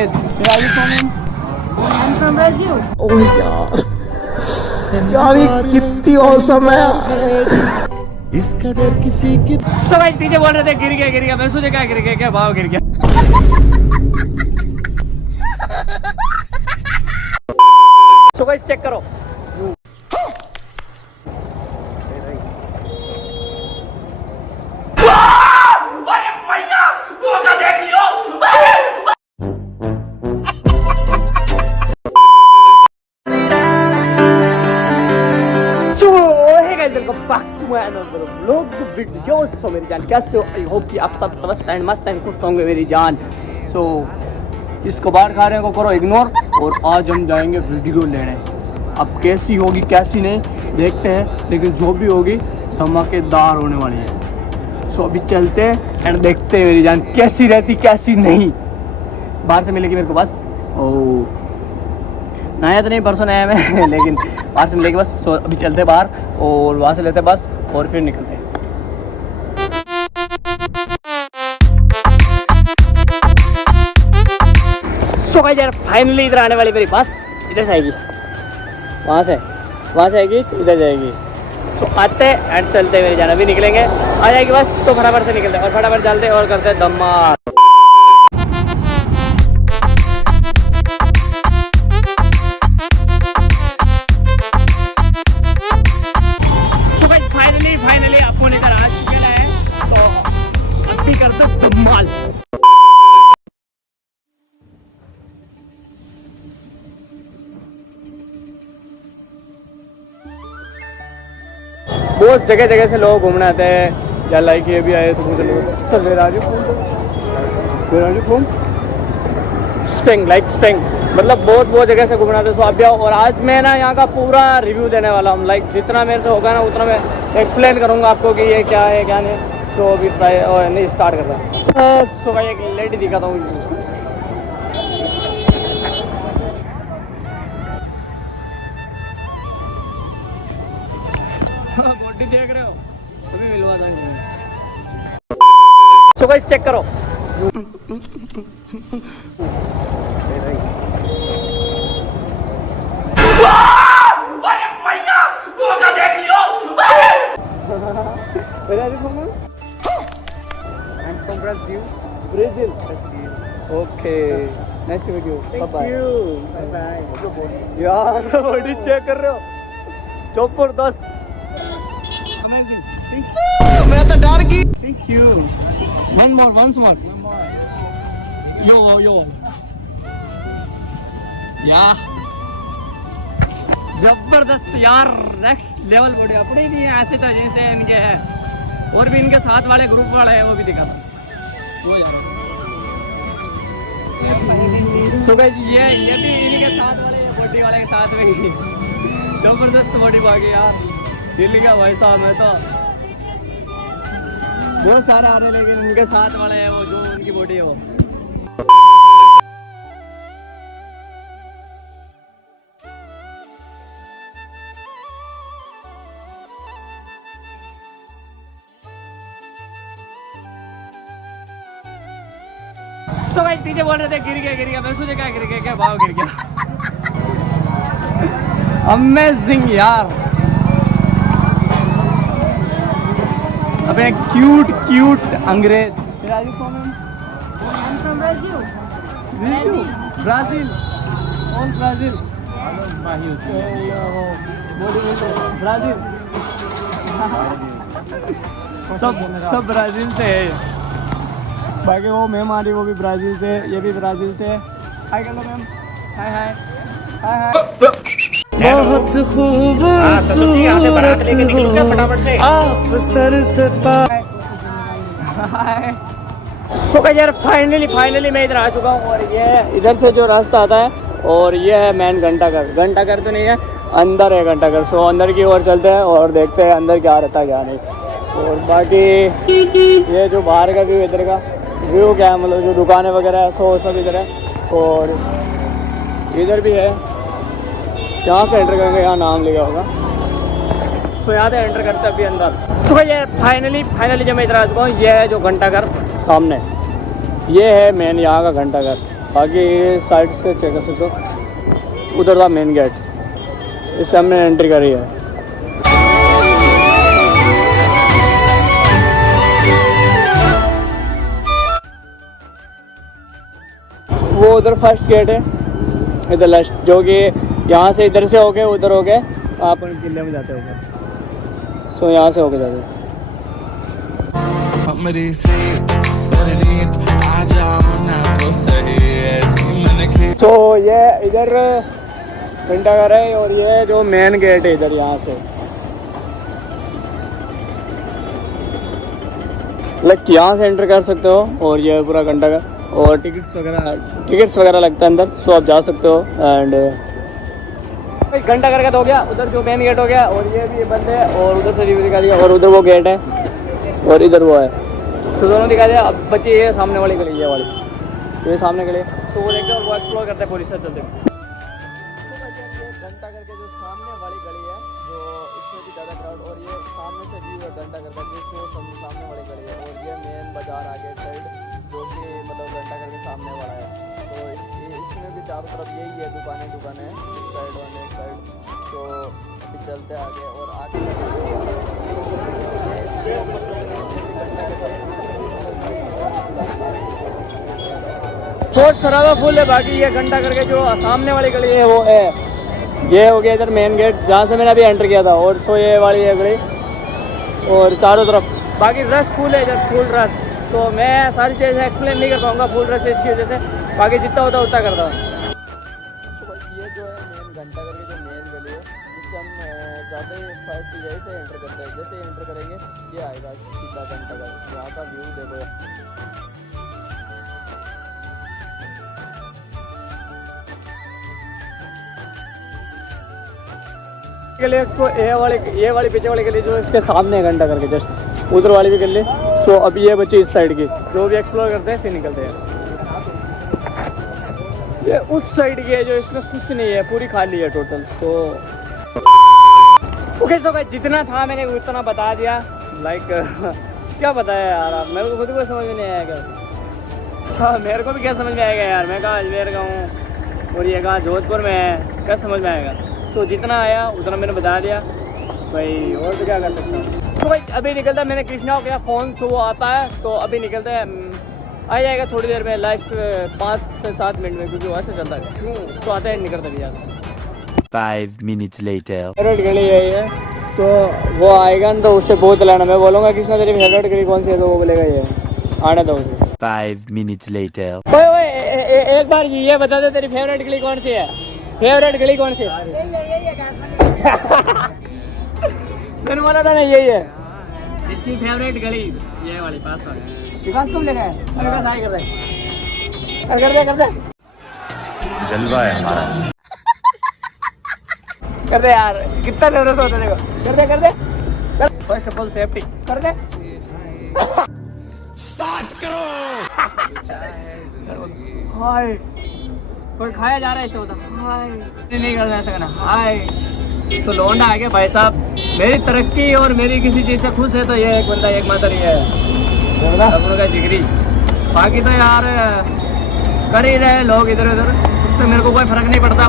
I'm from Brazil. ओह यार ये कितनी औसम है इस कदर किसी की। तो भाई पीछे बोल रहे थे गिर गया मैं सोचा क्या गिर गया क्या भाव गिर गया। तो गाइस चेक करो मेरी जान कैसे हो। आई होप कि आप सब स्वस्थ एंड मस्त एंड खुश होंगे मेरी जान। सो इसको बाहर खा रहे को करो इग्नोर। और आज हम जाएंगे वीडियो लेने। अब कैसी होगी कैसी नहीं देखते हैं, लेकिन जो भी होगी धमाकेदार होने वाली है। सो अभी चलते हैं एंड देखते हैं मेरी जान कैसी रहती कैसी नहीं। बाहर से मिलेगी मेरे को बस। ओ नया तो नहीं परसों नया मैं लेकिन बाहर से मिलेगी बस। सो अभी चलते बाहर और वहाँ से लेते बस और फिर निकलते हैं। सो गाइस यार फाइनली इधर आने वाली मेरी बस। इधर से आएगी वहाँ से आएगी इधर जाएगी। सो आते एंड चलते मेरी जान। अभी निकलेंगे आ जाएगी बस तो फटाफट से निकलते और फटाफट चलते और करते धमाल। सो गाइस फाइनली आपको लेकर आ चुके हैं तो अभी करते धमाल। बहुत जगह से लोग घूमने आते हैं या लाइक ये भी आए तो मुझे सर ले राजू फोन स्पेंग मतलब बहुत जगह से घूमने आते हैं। तो आप भी आओ। और आज मैं ना यहाँ का पूरा रिव्यू देने वाला हूँ। लाइक जितना मेरे से होगा ना उतना मैं एक्सप्लेन करूँगा आपको कि ये क्या है क्या नहीं। तो अभी ट्राई नहीं स्टार्ट करता। सो भाई एक लेडी दिखाता हूँ। बॉडी देख रहे हो अभी मिलवा देंगे। सो गाइस चेक करो देख लियो। Where are you from? I'm from Brazil. Okay. Nice to meet you. Thank you. Bye. यार बॉडी चेक कर रहे हो जबरदस्त। Amazing. Thank you. मैं तो डर गई। Thank you. Once more. Yo. Yeah. जबरदस्त यार नेक्स्ट लेवल बॉडी अपनी नहीं है ऐसे तो जैसे इनके है। और भी इनके साथ वाले ग्रुप वाले हैं वो भी दिखा वो यार। तो गाइस ये भी इनके साथ वाले बॉडी वाले के साथ में ही जबरदस्त बॉडी बाकी यार। दिल्ली का भाई साहब है तो बहुत सारे आ रहे लेकिन इनके साथ वाले हैं वो जो उनकी बॉडी है वो। तो भाई पीछे बोल रहे थे गिर गया मैं सोचा क्या गिर गया क्या भाव गिर गया। अमेजिंग यार। अबे क्यूट अंग्रेज। I'm from Brazil. ब्राजील सब ब्राजील से है। बाकी वो मैम आ रही वो भी ब्राजील से ये भी ब्राजील से। हाय कर लो मैम। हाय बहुत खूबसूरत आप सर से सो गाइस यार फाइनली मैं इधर आ चुका हूँ। और ये इधर से जो रास्ता आता है और ये है मेन घंटाघर तो नहीं है अंदर है घंटाघर। सो अंदर की ओर चलते हैं और देखते हैं अंदर क्या रहता है क्या नहीं। और बाकी ये जो बाहर का व्यू इधर का व्यू क्या है मतलब जो दुकानें वगैरह है सो सब इधर है। और इधर भी है यहाँ से एंटर करेंगे यहाँ नाम लिखा होगा। सो यहाँ से एंटर करते हैं अभी अंदर। सो ये फाइनली जब मैं इधर आ चुका हूँ ये है जो घंटाघर सामने ये है मेन यहाँ का घंटाघर। बाकी साइड से चेक कर सकते हो, उधर था मेन गेट, इससे हमने एंट्री करी है। वो उधर फर्स्ट गेट है, इधर लास्ट, जो कि यहाँ से इधर से हो गए उधर हो गए आप किले में जाते हो। सो यहाँ से होके जाते हो। तो ये इधर घंटाघर है और ये जो मेन गेट है इधर, यहाँ से यहाँ से एंटर कर सकते हो। और ये पूरा घंटाघर और टिकट्स वगैरह लगता है अंदर, सो आप जा सकते हो। एंड घंटाघर का तो हो गया, उधर जो मेन गेट हो गया और ये भी बंद है और उधर से रिव्यू दिखा दिया और उधर वो गेट है और इधर वो है, तो दोनों दिखा दिया। अब बच्चे ये सामने वाली गली, ये वाली, ये सामने गली, तो वो देखते हैं और वो एक्सप्लोर करते हैं पूरी से चलते। घंटाघर के जो सामने वाली गली है, जो इसमें भी ज़्यादा क्राउड, और ये सामने से व्यू है घंटाघर का, जिसमें सामने वाली गली है। और ये मेन बाजार आगे साइड, जो कि मतलब घंटाघर के सामने वाला है। तो इसमें भी चारों तरफ यही है, दुकानें हैं इस साइड और इस साइड। तो अभी चलते आगे और आगे बहुत सराबा फुल है। बाकी ये घंटाघर के जो सामने वाली गली है वो है, ये हो गया इधर मेन गेट जहाँ से मैंने अभी एंटर किया था। और सो ये वाली है गली और चारों तरफ बाकी रश फुल है इधर, फुल रश। तो मैं सारी चीज़ें एक्सप्लेन नहीं कर पाऊँगा, फुल रश है इसकी वजह से। बाकी जितना होता उतना करता हूँ। ये जो है मेन घंटाघर की जो मेन गली है, जिससे हम जाते ही फर्स्ट यहीं से एंटर करते हैं। जैसे एंटर करेंगे ये आएगा सीधा घंटाघर, यहाँ का व्यू देखो। गली इसको ये वाली पीछे वाली गली जो इसके सामने है घंटाघर के जस्ट उधर वाली भी गली। सो अभी ये बच्चे इस साइड की जो भी एक्सप्लोर करते हैं फिर निकलते हैं। ये उस साइड की है जो इसमें कुछ नहीं है, पूरी खाली है टोटल। तो ओके सो भाई जितना था मैंने उतना बता दिया। लाइक क्या बताया यार, मेरे को खुद को समझ में नहीं आया क्या। हाँ मेरे को भी क्या समझ में आएगा यार, मैं कहाँ अजमेर का हूँ और ये कहाँ जोधपुर में है, क्या समझ में आएगा। तो जितना आया उतना मैंने बता दिया भाई, और भी क्या कर सकता हूँ। तो भाई अभी निकलता है, मैंने कृष्णा को क्या फ़ोन तो वो आता है, तो अभी निकलता है, आ जाएगा थोड़ी देर में, लास्ट 5 से 7 मिनट में, क्योंकि वैसे चलता है तो आता है निकलता भी यार। 5 minutes later. फेवरेट गली यही है, तो वो आएगा ना तो उससे बहुत लाना। मैं बोलूँगा कृष्णा तेरी फेवरेट गली कौन सी है, तो वो बोलेगा ये, आने दो उसे। 5 minutes later. ओए एक बार ये बता दे तेरी फेवरेट गली कौन सी है, फेवरेट गली कौन सी है। मैंने बोला था ना यही है इसकी फेवरेट गली, ये वाली पास वाली। विकास कब लेगा है, विकास आए कर दे जलवा है हमारा। कर दे यार, कितना नर्वस होता है देखो। कर दे फर्स्ट ऑफ ऑल सेफ्टी कर दे। स्टार्ट करो। हाय कोई खाया जा रहा है, ऐसे होता हाय नहीं करना, ऐसा करना हाय। तो लौंडा आ गया भाई साहब, मेरी तरक्की और मेरी किसी चीज़ से खुश है तो ये एक बंदा एक मात्र ही है अपनों का जिगरी। बाकी तो यार कर ही रहे लोग इधर उधर, उससे मेरे को कोई फर्क नहीं पड़ता।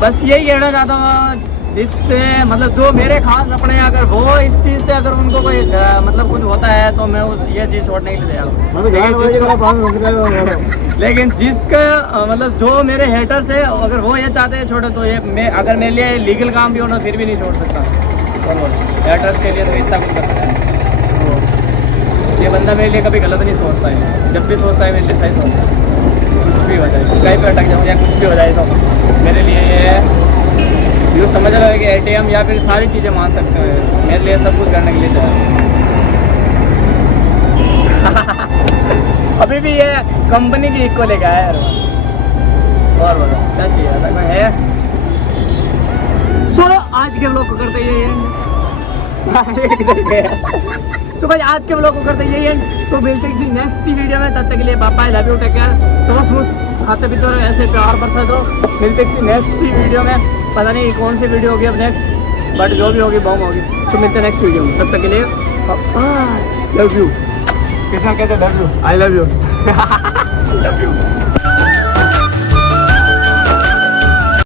बस यही कहना चाहता हूँ, जिससे मतलब जो मेरे खास अपने, अगर वो इस चीज़ से अगर उनको कोई मतलब कुछ होता है तो मैं ये चीज़ छोड़ने के लिए तैयार हूँ। लेकिन जिसका मतलब जो मेरे हेटर्स है, अगर वो ये चाहते हैं छोड़ो, तो ये मैं अगर मेरे लिए लीगल काम भी हो ना फिर भी नहीं छोड़ सकता। हेटर्स के लिए तो इतना कुछ करता है, ये बंदा मेरे लिए कभी गलत नहीं सोचता है, जब भी सोचता है मेरे लिए सही सोचता है। कुछ भी हो जाए, कहीं पर अटक जाऊँ या कुछ भी हो जाए तो मेरे लिए ये यूँ समझ रहा है कि ATM या फिर सारी चीज़ें मान सकते हो, मेरे लिए सब कुछ करने के लिए तैयार। अभी भी ये कंपनी की इको लेके आया यार। और बताओ क्या चाहिए, ऐसा कोई है। चलो आज के व्लॉग को करते यही एंड। सो भाई आज के व्लॉग को करते यही एंड। तो मिलते हैं किसी नेक्स्ट वीडियो में, तब तक के लिए bye bye, love you, take care, so smooth, खाते पीते रहो, ऐसे प्यार बरसा दो। मिलते हैं किसी नेक्स्ट वीडियो में, पता नहीं कौन सी वीडियो होगी अब नेक्स्ट, बट जो भी होगी बॉम्ब होगी। तो मिलते हैं नेक्स्ट वीडियो में, तब तक के लिए लव यू। किसना कहते love you, I love you. Love you